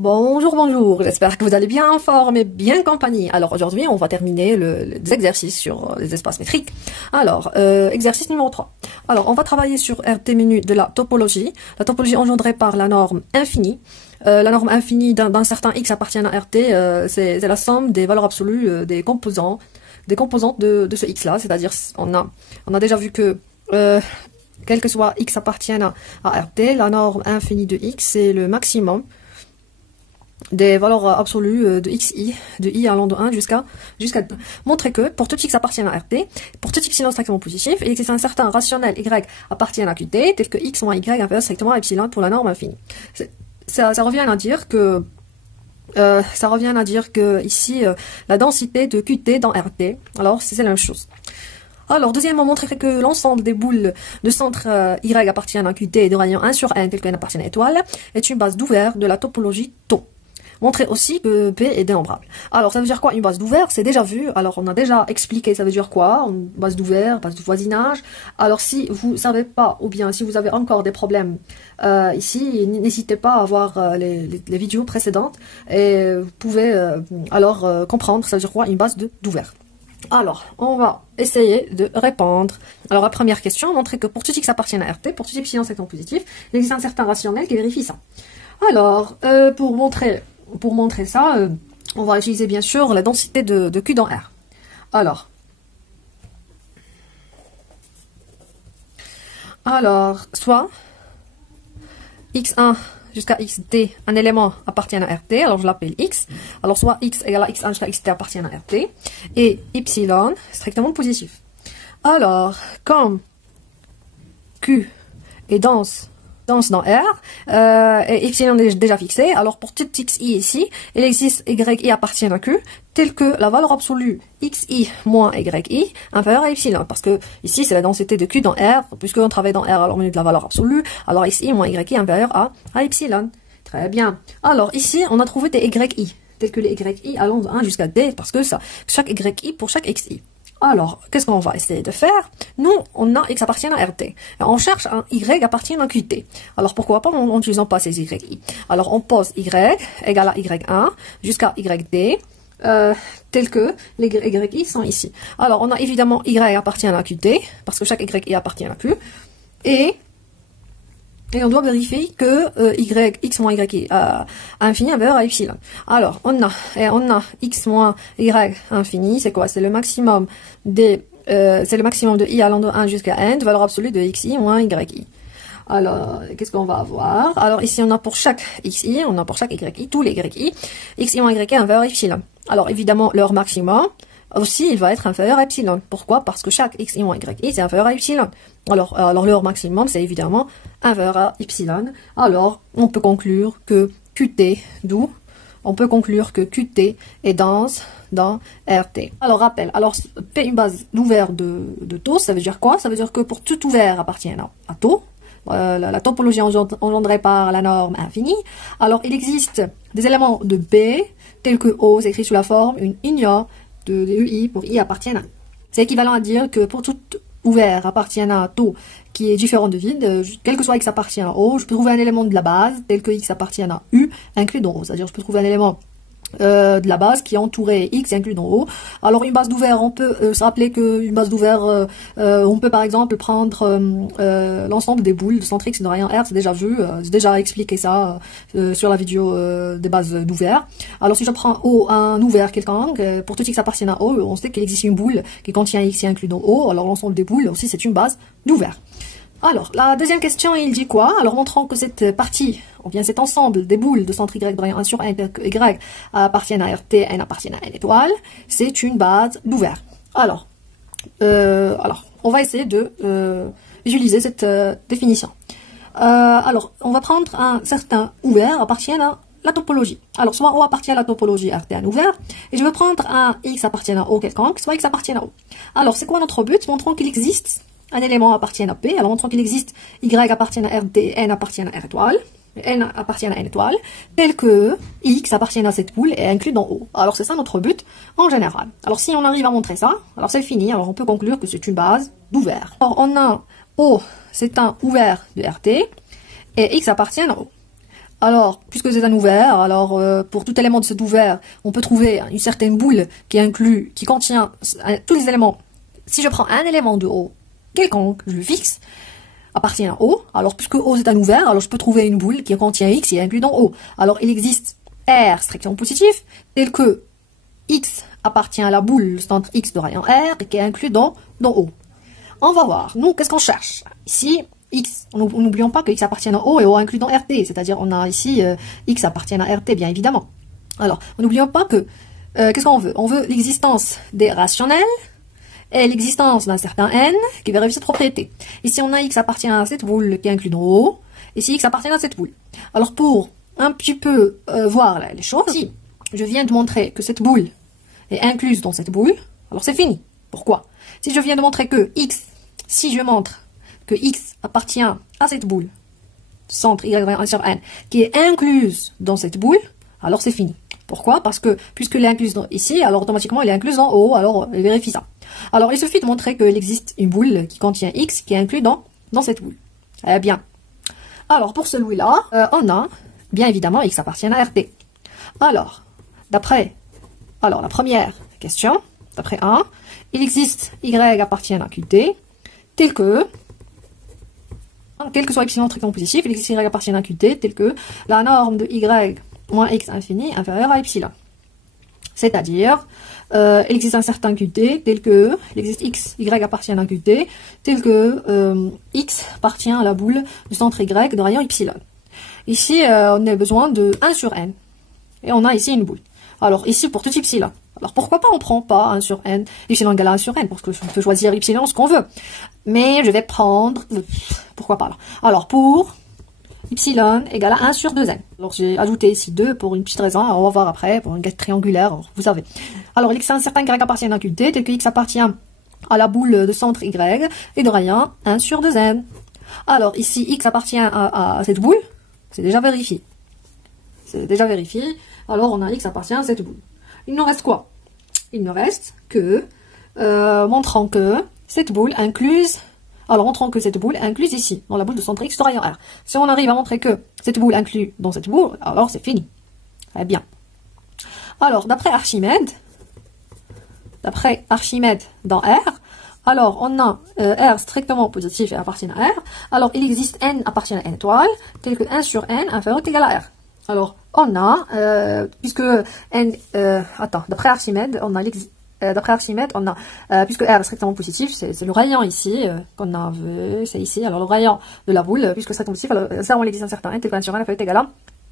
Bonjour, bonjour, j'espère que vous allez bien en forme et bien en compagnie. Alors aujourd'hui, on va terminer les exercices sur les espaces métriques. Alors, exercice numéro 3. Alors, on va travailler sur RT menu de la topologie. La topologie engendrée par la norme infinie. La norme infinie d'un certain X appartient à RT, c'est la somme des valeurs absolues des composantes de ce X-là. C'est-à-dire, on a déjà vu que quel que soit X appartienne à RT, la norme infinie de X, c'est le maximum des valeurs absolues de xi, de i allant de 1 jusqu'à 2. Montrer que pour tout x appartient à RT, pour tout x strictement positif, il existe un certain rationnel y appartient à qt, tel que x moins y inférieur strictement à epsilon pour la norme infinie. Ça revient à dire que ici la densité de qt dans RT, alors c'est la même chose. Alors, deuxièmement, montrer que l'ensemble des boules de centre y appartiennent à qt et de rayon 1 sur n, tel que n appartient à étoile, est une base d'ouvert de la topologie tau. Montrer aussi que P est dénombrable. Alors, ça veut dire quoi une base d'ouvert? C'est déjà vu. Alors, on a déjà expliqué ça veut dire quoi une base d'ouvert, base de voisinage. Alors, si vous savez pas, ou bien si vous avez encore des problèmes ici, n'hésitez pas à voir les vidéos précédentes et vous pouvez comprendre ça veut dire quoi une base d'ouvert. Alors, on va essayer de répondre. Alors, la première question, montrer que pour tout x appartient à RT, pour tout epsilon sectant positif, il existe un certain rationnel qui vérifie ça. Alors, pour montrer ça, on va utiliser bien sûr la densité de Q dans R. Alors, soit x1 jusqu'à xt, un élément appartient à RT, alors je l'appelle x. Alors, soit x égale à x1 jusqu'à xt appartient à RT, et epsilon strictement positif. Alors, comme Q est dense dans R, et epsilon est déjà fixé, alors pour tout xi ici, il existe yi appartient à Q, tel que la valeur absolue xi moins yi inférieure à epsilon, parce que ici c'est la densité de Q dans R, puisqu'on travaille dans R alors au milieu de la valeur absolue, alors xi moins yi inférieur à epsilon. Très bien. Alors ici, on a trouvé des yi, tels que les yi allant de 1 jusqu'à d, parce que ça, chaque yi pour chaque xi. Alors, qu'est-ce qu'on va essayer de faire? Nous, on a x appartient à RT. Et on cherche un y appartient à qt. Alors, pourquoi pas en n'utilisant pas ces yi? Alors, on pose y égale à y1 jusqu'à yd, tel que les yi sont ici. Alors, on a évidemment y appartient à qt, parce que chaque y appartient à q. Et on doit vérifier que x moins y infini inférieur à epsilon. Alors, on a x moins y infini, c'est quoi? C'est le maximum de i allant de 1 jusqu'à n, de valeur absolue de xi moins yi. Alors, qu'est-ce qu'on va avoir? Alors, ici, on a pour chaque xi, on a pour chaque yi, tous les yi, xi moins yi inférieur à epsilon. Alors, évidemment, leur maximum, aussi, il va être inférieur à epsilon. Pourquoi? Parce que chaque xi moins yi, c'est inférieur à epsilon. Alors leur maximum, c'est évidemment inférieur à epsilon. Alors, on peut conclure que qt, est dense dans RT. Alors, rappel. Alors, P une base d'ouvert de tau, ça veut dire quoi? Ça veut dire que pour tout ouvert appartient à tau, la topologie engendrée par la norme infinie. Alors, il existe des éléments de B, tels que O, c'est écrit sous la forme une union de UI pour I appartient à. C'est équivalent à dire que pour tout ouvert appartient à tau qui est différent de vide, quel que soit x appartient à O, je peux trouver un élément de la base tel que x appartient à U inclus dans O. C'est-à-dire je peux trouver un élément de la base qui est entouré x inclus dans O. Alors une base d'ouvert, on peut se rappeler qu'une base d'ouvert, on peut par exemple prendre l'ensemble des boules de centre x de rayon R, c'est déjà vu, j'ai déjà expliqué ça sur la vidéo des bases d'ouvert. Alors si je prends O, un ouvert quelconque, pour tout x appartient à O, on sait qu'il existe une boule qui contient x inclus dans O, alors l'ensemble des boules aussi c'est une base d'ouvert. Alors, la deuxième question, il dit quoi? Alors, montrons que cette partie, ou bien cet ensemble des boules de centre y de rayon 1 sur n, que y appartiennent à RT, n appartiennent à n étoile, c'est une base d'ouvert. Alors, on va essayer de visualiser cette définition. Alors, on va prendre un certain ouvert appartient à la topologie. Alors, soit O appartient à la topologie RT, un ouvert, et je veux prendre un x appartient à O quelconque, soit x appartient à O. Alors, c'est quoi notre but? Montrons qu'il existe un élément appartient à P, alors montrons qu'il existe Y appartient à RT, N appartient à R étoile, N appartient à N étoile, tel que X appartient à cette boule et inclus dans O. Alors c'est ça notre but en général. Alors si on arrive à montrer ça, alors c'est fini, alors on peut conclure que c'est une base d'ouvert. Alors on a O, c'est un ouvert de RT, et X appartient à O. Alors, puisque c'est un ouvert, alors pour tout élément de cet ouvert, on peut trouver une certaine boule qui contient tous les éléments. Si je prends un élément de O quelconque, je le fixe, appartient à O. Alors, puisque O c'est un ouvert, alors je peux trouver une boule qui contient X et est inclus dans O. Alors, il existe R strictement positif, tel que X appartient à la boule du centre X de rayon R et qui est inclus dans O. On va voir. Nous, qu'est-ce qu'on cherche? Ici, X. N'oublions pas que X appartient à O et O inclus dans RT. C'est-à-dire, on a ici X appartient à RT, bien évidemment. Alors, n'oublions pas que, qu'est-ce qu'on veut? On veut l'existence des rationnels et l'existence d'un certain N qui vérifie cette propriété. Ici, on a X appartient à cette boule qui est inclus dans O. Ici, X appartient à cette boule. Alors, pour un petit peu voir les choses, si je viens de montrer que cette boule est incluse dans cette boule, alors c'est fini. Pourquoi? Si je viens de montrer que X, si je montre que X appartient à cette boule, centre Y1 sur N, qui est incluse dans cette boule, alors c'est fini. Pourquoi? Parce que, puisqu'elle est incluse ici, alors automatiquement elle est incluse en O, alors elle vérifie ça. Alors il suffit de montrer qu'il existe une boule qui contient X, qui est inclus dans cette boule. Eh bien. Alors pour celui-là, on a, bien évidemment, X appartient à RT. Alors, la première question, d'après 1, il existe Y appartient à QT, tel que, quel que soit epsilon strictement positif, il existe Y appartient à QT, tel que la norme de Y moins X infini inférieure à epsilon. C'est-à-dire, il existe un certain QT, tel que, il existe X, Y appartient à QT, tel que X appartient à la boule du centre Y de rayon epsilon. Ici, on a besoin de 1 sur N. Et on a ici une boule. Alors, ici, pour tout epsilon. Alors, pourquoi pas on prend pas 1 sur N, epsilon égale à 1 sur N, parce que on peut choisir epsilon ce qu'on veut. Mais je vais prendre, pourquoi pas là. Alors, pour epsilon égale à 1 sur 2N. Alors, j'ai ajouté ici 2 pour une petite raison, on va voir après, pour une guette triangulaire, alors, vous savez. Alors, il existe un certain Y appartient à QT, tel que X appartient à la boule de centre Y, et de rayon 1 sur 2N. Alors, ici, X appartient à cette boule, c'est déjà vérifié. C'est déjà vérifié. Alors, on a X appartient à cette boule. Il nous reste quoi? Il nous reste que, montrant que cette boule incluse, alors montrant que cette boule incluse ici, dans la boule de centre X de rayon R. Si on arrive à montrer que cette boule inclue dans cette boule, alors c'est fini. Eh bien. Alors, d'après Archimède dans R, alors on a R strictement positif et appartient à R. Alors, il existe N appartient à N étoile, tel que 1 sur N inférieur ou égal à R. Alors, on a, puisque N, d'après Archimède, on a puisque R est strictement positif, c'est le rayon ici, qu'on a vu, c'est ici, alors le rayon de la boule, puisque strictement positif, alors ça, on existe un certain N, tel que 1 sur N inférieur ou égal à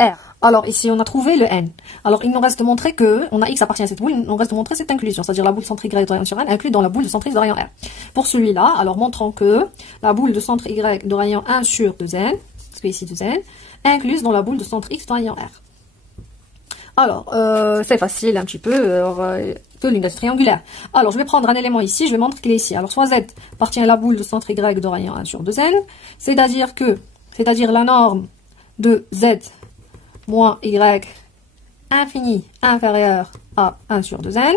R. Alors, ici, on a trouvé le N. Alors, il nous reste de montrer que, on a X appartient à cette boule, il nous reste de montrer cette inclusion, c'est-à-dire la boule de centre Y de rayon sur N inclus dans la boule de centre X de rayon R. Pour celui-là, alors, montrons que la boule de centre Y de rayon 1 sur 2N, parce que ici 2N, incluse dans la boule de centre X de rayon R. Alors, c'est facile un petit peu, de l'unité triangulaire. Alors, je vais prendre un élément ici, je vais montrer qu'il est ici. Alors, soit Z appartient à la boule de centre Y de rayon 1 sur 2N, c'est-à-dire la norme de Z moins Y infini inférieur à 1 sur 2N.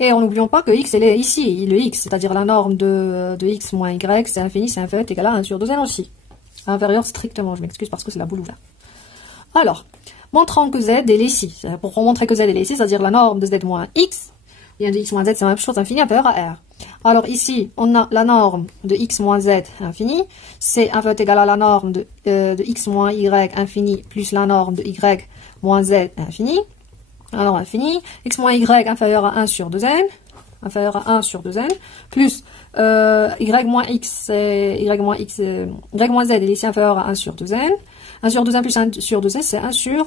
Et en n'oublions pas que X, elle est ici, le X, c'est-à-dire la norme de X moins Y, c'est infini, c'est inférieur, égal à 1 sur 2N aussi. Inférieur strictement, je m'excuse parce que c'est la boule ouverte. Alors, montrant que Z elle est ici. Pour montrer que Z elle est ici, c'est-à-dire la norme de Z moins X, bien de X moins Z, c'est la même chose, infini inférieur à R. Alors ici, on a la norme de X moins Z infini, c'est inférieur égal à la norme de X moins Y infini, plus la norme de Y moins Z infini. La norme infini, X moins Y inférieur à 1 sur 2N, plus Y moins X, Y moins Z est ici inférieur à 1 sur 2N. 1 sur 2N plus 1 sur 2N, c'est 1 sur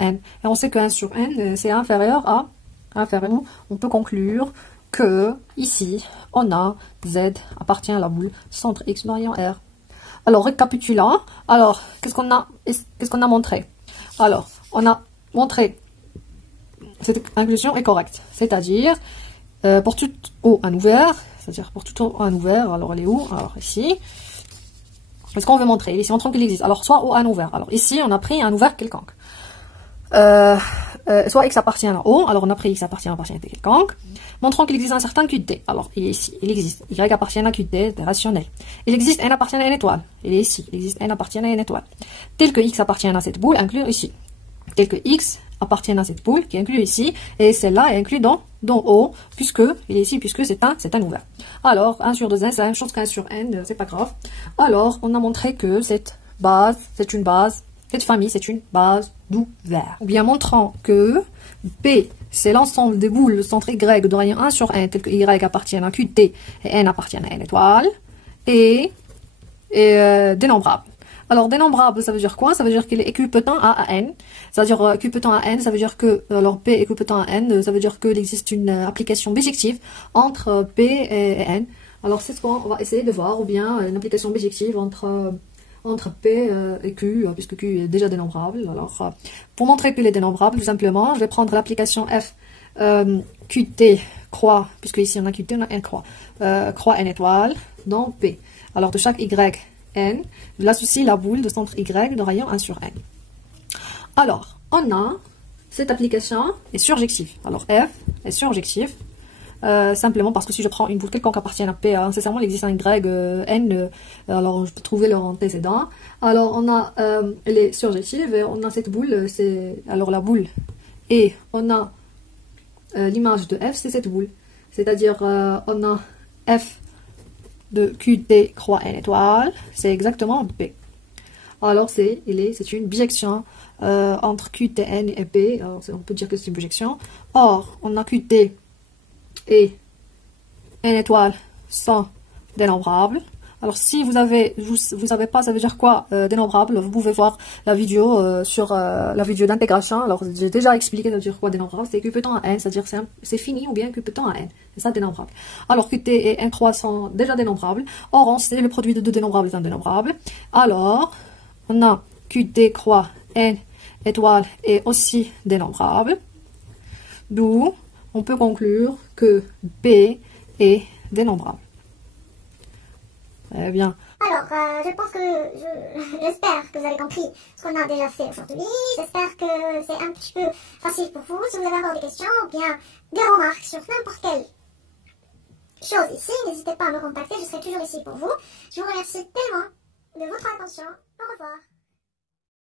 N. Et on sait que 1 sur N, c'est inférieur à on peut conclure que, ici, on a Z appartient à la boule centre X de rayon R. Alors, récapitulant. Alors, qu'est-ce qu'on a montré? Alors, on a montré cette inclusion est correcte. C'est-à-dire, pour tout O un ouvert, alors elle est où? Alors, ici. Est-ce qu'on veut montrer? Ici, montrons qu'il existe. Alors, soit O un ouvert. Alors, ici, on a pris un ouvert quelconque. soit X appartient à O, alors on a pris X appartient à T quelconque, montrons qu'il existe un certain QT. Alors, il est ici, il existe. Y appartient à QT, c'est rationnel. Il existe N appartient à N étoile. Il est ici, il existe N appartient à N étoile. Tel que X appartient à cette boule, inclus ici. Tel que X appartient à cette boule, qui est inclus ici, et celle-là est inclue dans O, puisque, il est ici, puisque c'est un ouvert. Alors, 1 sur 2N, c'est la même chose qu'un sur N, c'est pas grave. Alors, on a montré que cette base, c'est une base, cette famille, c'est une base d'ouvert. Ou bien montrant que B, c'est l'ensemble des boules de centre Y de rayon 1 sur N, tel que Y appartient à QT et N appartient à N étoile, et dénombrable. Alors, dénombrable, ça veut dire quoi? Ça veut dire qu'il est équipotent à N. C'est-à-dire, équipotent à N, ça veut dire que, alors, P équipotent à N, ça veut dire qu'il existe une application bijective entre P et N. Alors, c'est ce qu'on va essayer de voir, ou bien une application bijective entre P et Q, puisque Q est déjà dénombrable. Alors, pour montrer que P est dénombrable, tout simplement, je vais prendre l'application F, QT, croix, puisque ici on a QT, on a N croix, croix N étoile, dans P. Alors, de chaque Y, N, je l'associe la boule de centre Y de rayon 1 sur N. Alors, on a cette application est surjective. Alors, F est surjective, simplement parce que si je prends une boule quelconque appartient à P, nécessairement il existe un Y, N, alors je peux trouver leur antécédent. Alors, on a les surjectives et on a cette boule, c'est alors la boule, et on a l'image de F, c'est cette boule. C'est-à-dire, on a F de QT croix N étoile, c'est exactement P. Alors c'est une bijection entre QTN et P. Alors on peut dire que c'est une bijection. Or, on a QT et N étoile sont dénombrables. Alors si vous avez pas, ça veut dire quoi dénombrable? Vous pouvez voir la vidéo sur la vidéo d'intégration. Alors j'ai déjà expliqué ça veut dire quoi dénombrable. C'est équipotent à N, c'est-à-dire c'est fini ou bien équipotent à N. C'est ça dénombrable. Alors QT et N croix sont déjà dénombrables. Or on sait le produit de deux dénombrables est indénombrable. Alors on a QT croix N étoile est aussi dénombrable. D'où on peut conclure que B est dénombrable. Très bien. Alors, je pense que, j'espère que vous avez compris ce qu'on a déjà fait aujourd'hui. J'espère que c'est un petit peu facile pour vous. Si vous avez encore des questions ou bien des remarques sur n'importe quelle chose ici, n'hésitez pas à me contacter. Je serai toujours ici pour vous. Je vous remercie tellement de votre attention. Au revoir.